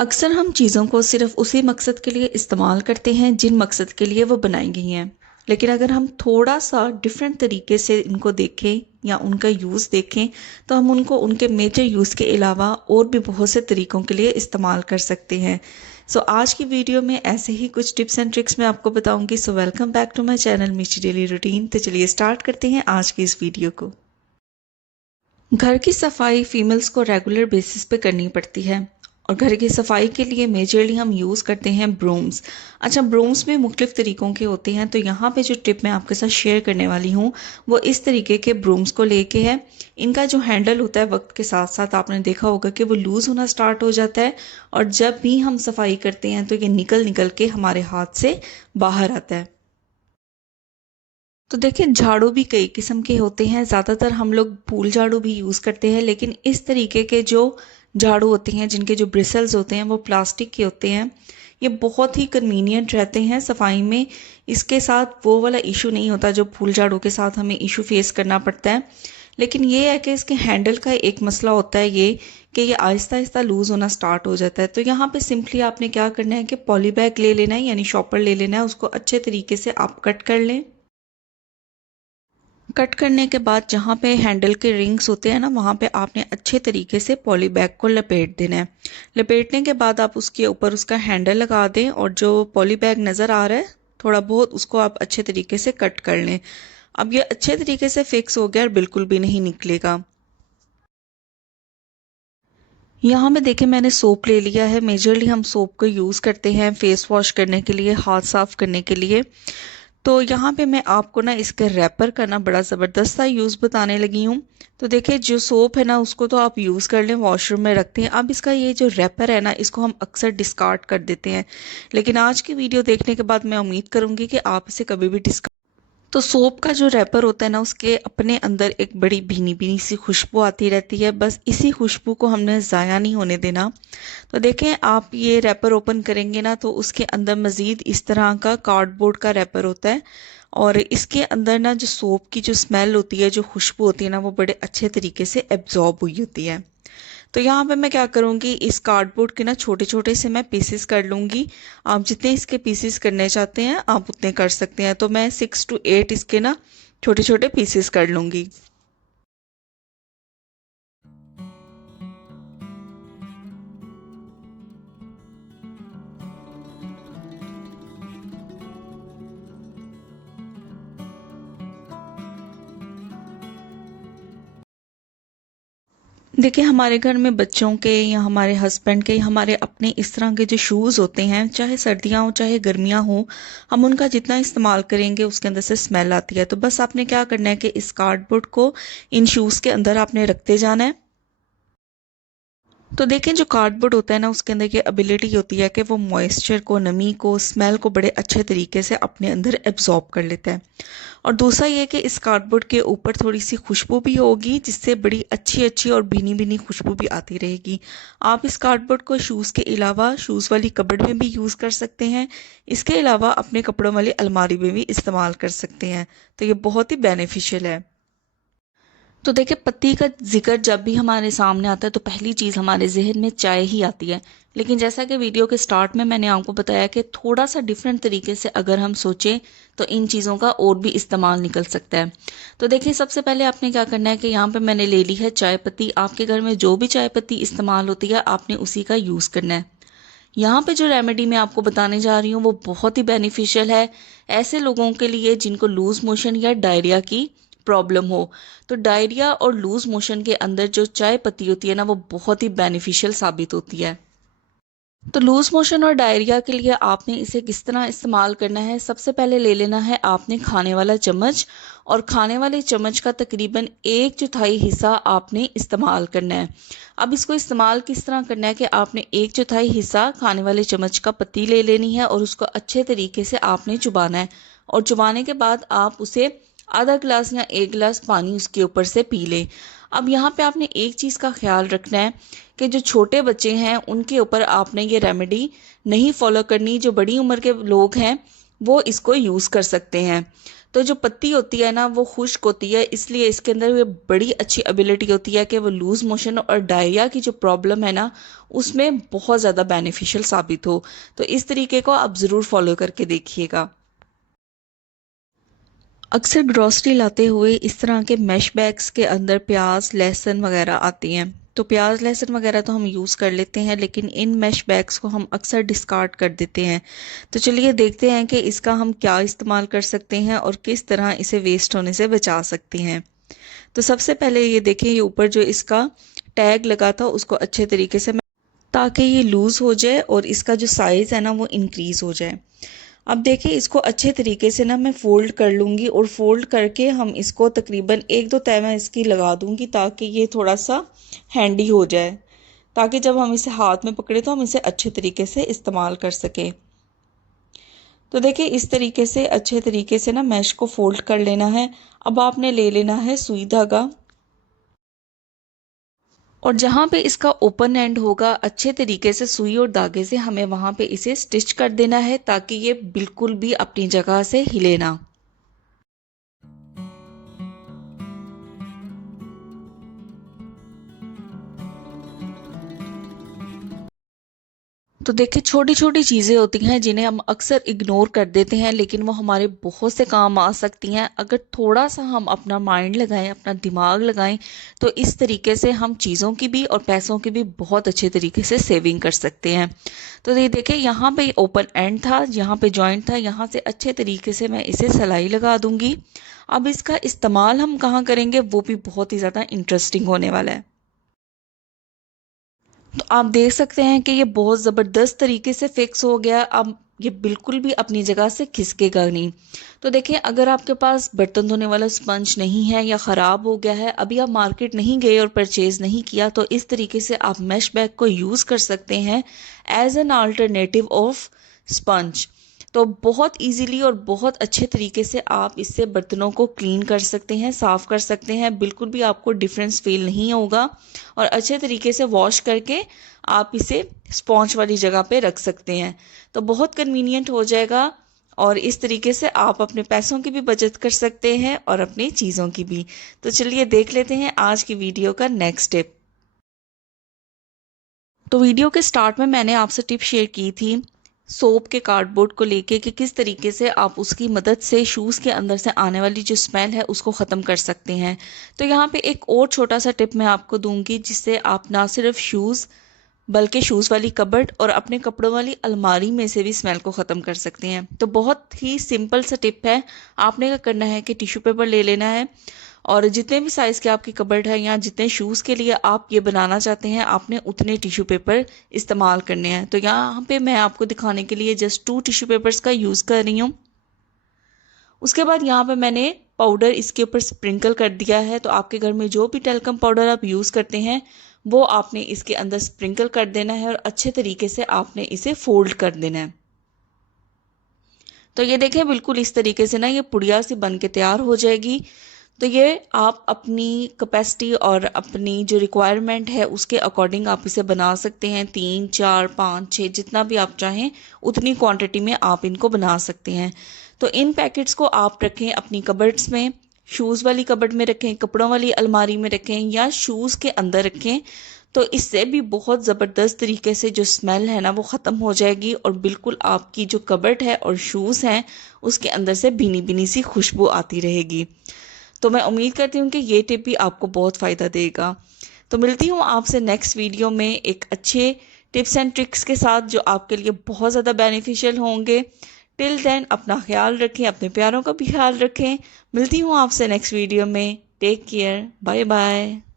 अक्सर हम चीज़ों को सिर्फ उसी मकसद के लिए इस्तेमाल करते हैं जिन मकसद के लिए वो बनाई गई हैं। लेकिन अगर हम थोड़ा सा डिफरेंट तरीके से इनको देखें या उनका यूज़ देखें तो हम उनको उनके मेजर यूज़ के अलावा और भी बहुत से तरीक़ों के लिए इस्तेमाल कर सकते हैं। सो आज की वीडियो में ऐसे ही कुछ टिप्स एंड ट्रिक्स मैं आपको बताऊंगी। So welcome back to my channel Misty daily routine. तो चलिए स्टार्ट करते हैं आज की इस वीडियो को। घर की सफाई फीमेल्स को रेगुलर बेसिस पे करनी पड़ती है और घर की सफाई के लिए मेजरली हम यूज़ करते हैं ब्रूम्स। अच्छा, ब्रूम्स में मुख्तलिफ़ तरीक़ों के होते हैं। तो यहाँ पे जो टिप मैं आपके साथ शेयर करने वाली हूँ वो इस तरीके के ब्रूम्स को लेके है। इनका जो हैंडल होता है वक्त के साथ साथ आपने देखा होगा कि वो लूज़ होना स्टार्ट हो जाता है और जब भी हम सफाई करते हैं तो ये निकल निकल के हमारे हाथ से बाहर आता है। तो देखिए, झाड़ू भी कई किस्म के होते हैं। ज़्यादातर हम लोग पूल झाड़ू भी यूज़ करते हैं, लेकिन इस तरीके के जो झाड़ू होते हैं जिनके जो ब्रिसल्स होते हैं वो प्लास्टिक के होते हैं। ये बहुत ही कन्वीनियंट रहते हैं सफाई में। इसके साथ वो वाला इशू नहीं होता जो फूल झाड़ू के साथ हमें इशू फेस करना पड़ता है। लेकिन ये है कि इसके हैंडल का एक मसला होता है ये कि ये आहिस्ता आहिस्ता लूज़ होना स्टार्ट हो जाता है। तो यहाँ पे सिंपली आपने क्या करना है कि पॉली बैग ले लेना है, यानी शॉपर ले लेना है। उसको अच्छे तरीके से आप कट कर लें। कट करने के बाद जहाँ पे हैंडल के रिंग्स होते हैं ना, वहाँ पे आपने अच्छे तरीके से पॉली बैग को लपेट देना है। लपेटने के बाद आप उसके ऊपर उसका हैंडल लगा दें और जो पॉली बैग नज़र आ रहा है थोड़ा बहुत, उसको आप अच्छे तरीके से कट कर लें। अब ये अच्छे तरीके से फिक्स हो गया और बिल्कुल भी नहीं निकलेगा। यहाँ में देखें, मैंने सोप ले लिया है। मेजरली हम सोप को यूज़ करते हैं फेस वॉश करने के लिए, हाथ साफ़ करने के लिए। तो यहाँ पे मैं आपको ना इसके रैपर का ना बड़ा ज़बरदस्त सा यूज़ बताने लगी हूँ। तो देखिए, जो सोप है ना उसको तो आप यूज़ कर लें, वॉशरूम में रखते हैं। अब इसका ये जो रैपर है ना, इसको हम अक्सर डिस्कार्ड कर देते हैं। लेकिन आज की वीडियो देखने के बाद मैं उम्मीद करूँगी कि आप इसे कभी भी डिस्कार्ड। तो सोप का जो रैपर होता है ना, उसके अपने अंदर एक बड़ी भीनी भीनी सी खुशबू आती रहती है। बस इसी खुशबू को हमने ज़ाया नहीं होने देना। तो देखें, आप ये रैपर ओपन करेंगे ना तो उसके अंदर मज़ीद इस तरह का कार्डबोर्ड का रैपर होता है और इसके अंदर ना जो सोप की जो स्मेल होती है, जो खुशबू होती है ना, वो बड़े अच्छे तरीके से एब्जॉर्ब हुई होती है। तो यहाँ पे मैं क्या करूँगी, इस कार्डबोर्ड के ना छोटे छोटे से मैं पीसेस कर लूँगी। आप जितने इसके पीसेस करने चाहते हैं आप उतने कर सकते हैं। तो मैं 6 to 8 इसके ना छोटे छोटे पीसेस कर लूँगी। देखिए, हमारे घर में बच्चों के या हमारे हस्बैंड के या हमारे अपने इस तरह के जो शूज़ होते हैं, चाहे सर्दियाँ हो चाहे गर्मियाँ हो, हम उनका जितना इस्तेमाल करेंगे उसके अंदर से स्मेल आती है। तो बस आपने क्या करना है कि इस कार्डबोर्ड को इन शूज़ के अंदर आपने रखते जाना है। तो देखें, जो कार्डबोर्ड होता है ना उसके अंदर ये एबिलिटी होती है कि वो मॉइस्चर को, नमी को, स्मेल को बड़े अच्छे तरीके से अपने अंदर एब्जॉर्ब कर लेता है। और दूसरा ये कि इस कार्डबोर्ड के ऊपर थोड़ी सी खुशबू भी होगी जिससे बड़ी अच्छी अच्छी और भीनी भीनी खुशबू भी आती रहेगी। आप इस कार्डबोर्ड को शूज़ के अलावा शूज़ वाली कबर्ड में भी यूज़ कर सकते हैं। इसके अलावा अपने कपड़ों वाली अलमारी में भी इस्तेमाल कर सकते हैं। तो ये बहुत ही बेनिफिशियल है। तो देखिए, पति का जिक्र जब भी हमारे सामने आता है तो पहली चीज़ हमारे जहन में चाय ही आती है। लेकिन जैसा कि वीडियो के स्टार्ट में मैंने आपको बताया कि थोड़ा सा डिफरेंट तरीके से अगर हम सोचें तो इन चीज़ों का और भी इस्तेमाल निकल सकता है। तो देखिए, सबसे पहले आपने क्या करना है कि यहाँ पे मैंने ले ली है चाय पत्ती। आपके घर में जो भी चाय पत्ती इस्तेमाल होती है आपने उसी का यूज़ करना है। यहाँ पे जो रेमेडी मैं आपको बताने जा रही हूँ वो बहुत ही बेनिफिशियल है ऐसे लोगों के लिए जिनको लूज मोशन या डायरिया की प्रॉब्लम हो। तो डायरिया और लूज मोशन के अंदर जो चाय पत्ती होती है ना, वो बहुत ही बेनिफिशियल साबित होती है। तो लूज मोशन और डायरिया के लिए आपने इसे किस तरह इस्तेमाल करना है, सबसे पहले ले लेना है आपने खाने वाला चम्मच और खाने वाले चम्मच का तकरीबन 1/4 हिस्सा आपने इस्तेमाल करना है। अब इसको इस्तेमाल किस तरह करना है कि आपने 1/4 हिस्सा खाने वाले चम्मच का पत्ती ले लेनी है और उसको अच्छे तरीके से आपने चुबाना है और चुबाने के बाद आप उसे आधा गिलास या 1 गिलास पानी उसके ऊपर से पी लें। अब यहाँ पे आपने एक चीज़ का ख्याल रखना है कि जो छोटे बच्चे हैं उनके ऊपर आपने ये रेमेडी नहीं फॉलो करनी। जो बड़ी उम्र के लोग हैं वो इसको यूज़ कर सकते हैं। तो जो पत्ती होती है ना वो खुश्क होती है, इसलिए इसके अंदर ये बड़ी अच्छी एबिलिटी होती है कि वो लूज़ मोशन और डायरिया की जो प्रॉब्लम है ना उसमें बहुत ज़्यादा बेनिफिशियल साबित हो। तो इस तरीके को आप ज़रूर फॉलो करके देखिएगा। अक्सर ग्रॉसरी लाते हुए इस तरह के मैश बैग्स के अंदर प्याज लहसुन वगैरह आती हैं, तो प्याज लहसुन वगैरह तो हम यूज़ कर लेते हैं, लेकिन इन मैश बैग्स को हम अक्सर डिस्कार्ड कर देते हैं। तो चलिए देखते हैं कि इसका हम क्या इस्तेमाल कर सकते हैं और किस तरह इसे वेस्ट होने से बचा सकते हैं। तो सबसे पहले ये देखें, ये ऊपर जो इसका टैग लगा था उसको अच्छे तरीके से ताकि ये लूज़ हो जाए और इसका जो साइज़ है ना वो इंक्रीज़ हो जाए। अब देखिए इसको अच्छे तरीके से ना मैं फ़ोल्ड कर लूँगी और फ़ोल्ड करके हम इसको तकरीबन एक दो तह मैं इसकी लगा दूँगी ताकि ये थोड़ा सा हैंडी हो जाए, ताकि जब हम इसे हाथ में पकड़े तो हम इसे अच्छे तरीके से इस्तेमाल कर सकें। तो देखिए इस तरीके से अच्छे तरीके से ना मैश को फ़ोल्ड कर लेना है। अब आपने ले लेना है सुई धागा और जहाँ पे इसका ओपन एंड होगा अच्छे तरीके से सुई और धागे से हमें वहाँ पे इसे स्टिच कर देना है ताकि ये बिल्कुल भी अपनी जगह से हिले ना। तो देखिए छोटी छोटी चीज़ें होती हैं जिन्हें हम अक्सर इग्नोर कर देते हैं, लेकिन वो हमारे बहुत से काम आ सकती हैं अगर थोड़ा सा हम अपना माइंड लगाएं, अपना दिमाग लगाएं। तो इस तरीके से हम चीज़ों की भी और पैसों की भी बहुत अच्छे तरीके से सेविंग कर सकते हैं। तो ये देखिए यहाँ पे ओपन एंड था, यहाँ पे जॉइंट था, यहाँ से अच्छे तरीके से मैं इसे सिलाई लगा दूंगी। अब इसका इस्तेमाल हम कहाँ करेंगे वो भी बहुत ही ज़्यादा इंटरेस्टिंग होने वाला है। तो आप देख सकते हैं कि ये बहुत ज़बरदस्त तरीके से फिक्स हो गया। अब ये बिल्कुल भी अपनी जगह से खिसकेगा नहीं। तो देखिए अगर आपके पास बर्तन धोने वाला स्पंज नहीं है या ख़राब हो गया है, अभी आप मार्केट नहीं गए और परचेज़ नहीं किया, तो इस तरीके से आप मैश बैग को यूज़ कर सकते हैं as an alternative of sponge. तो बहुत इजीली और बहुत अच्छे तरीके से आप इससे बर्तनों को क्लीन कर सकते हैं, साफ़ कर सकते हैं, बिल्कुल भी आपको डिफरेंस फील नहीं होगा। और अच्छे तरीके से वॉश करके आप इसे स्पॉन्ज वाली जगह पे रख सकते हैं। तो बहुत कन्वीनियंट हो जाएगा और इस तरीके से आप अपने पैसों की भी बचत कर सकते हैं और अपनी चीज़ों की भी। तो चलिए देख लेते हैं आज की वीडियो का नेक्स्ट टिप। तो वीडियो के स्टार्ट में मैंने आपसे टिप शेयर की थी सोप के कार्डबोर्ड को लेके कि किस तरीके से आप उसकी मदद से शूज़ के अंदर से आने वाली जो स्मेल है उसको ख़त्म कर सकते हैं। तो यहाँ पे एक और छोटा सा टिप मैं आपको दूंगी जिससे आप ना सिर्फ शूज़ बल्कि शूज़ वाली कबर्ड और अपने कपड़ों वाली अलमारी में से भी स्मेल को ख़त्म कर सकते हैं। तो बहुत ही सिंपल सा टिप है। आपने क्या करना है कि टिश्यू पेपर ले लेना है और जितने भी साइज़ के आपकी कबर्ड है या जितने शूज़ के लिए आप ये बनाना चाहते हैं आपने उतने टिश्यू पेपर इस्तेमाल करने हैं। तो यहाँ पे मैं आपको दिखाने के लिए जस्ट 2 टिश्यू पेपर्स का यूज़ कर रही हूँ। उसके बाद यहाँ पे मैंने पाउडर इसके ऊपर स्प्रिंकल कर दिया है। तो आपके घर में जो भी टेल्कम पाउडर आप यूज़ करते हैं वो आपने इसके अंदर स्प्रिंकल कर देना है और अच्छे तरीके से आपने इसे फोल्ड कर देना है। तो ये देखें बिल्कुल इस तरीके से ना ये पुड़िया सी बन के तैयार हो जाएगी। तो ये आप अपनी कैपेसिटी और अपनी जो रिक्वायरमेंट है उसके अकॉर्डिंग आप इसे बना सकते हैं। 3 4 5 6 जितना भी आप चाहें उतनी क्वांटिटी में आप इनको बना सकते हैं। तो इन पैकेट्स को आप रखें अपनी कबर्ड्स में, शूज़ वाली कबर्ड में रखें, कपड़ों वाली अलमारी में रखें या शूज़ के अंदर रखें। तो इससे भी बहुत ज़बरदस्त तरीके से जो स्मेल है ना वो ख़त्म हो जाएगी और बिल्कुल आपकी जो कबर्ड है और शूज़ हैं उसके अंदर से भीनी भीनी सी खुशबू आती रहेगी। तो मैं उम्मीद करती हूँ कि ये टिप भी आपको बहुत फ़ायदा देगा। तो मिलती हूँ आपसे नेक्स्ट वीडियो में एक अच्छे टिप्स एंड ट्रिक्स के साथ जो आपके लिए बहुत ज़्यादा बेनिफिशियल होंगे। टिल देन अपना ख्याल रखें, अपने प्यारों का भी ख्याल रखें। मिलती हूँ आपसे नेक्स्ट वीडियो में। Take care, bye bye.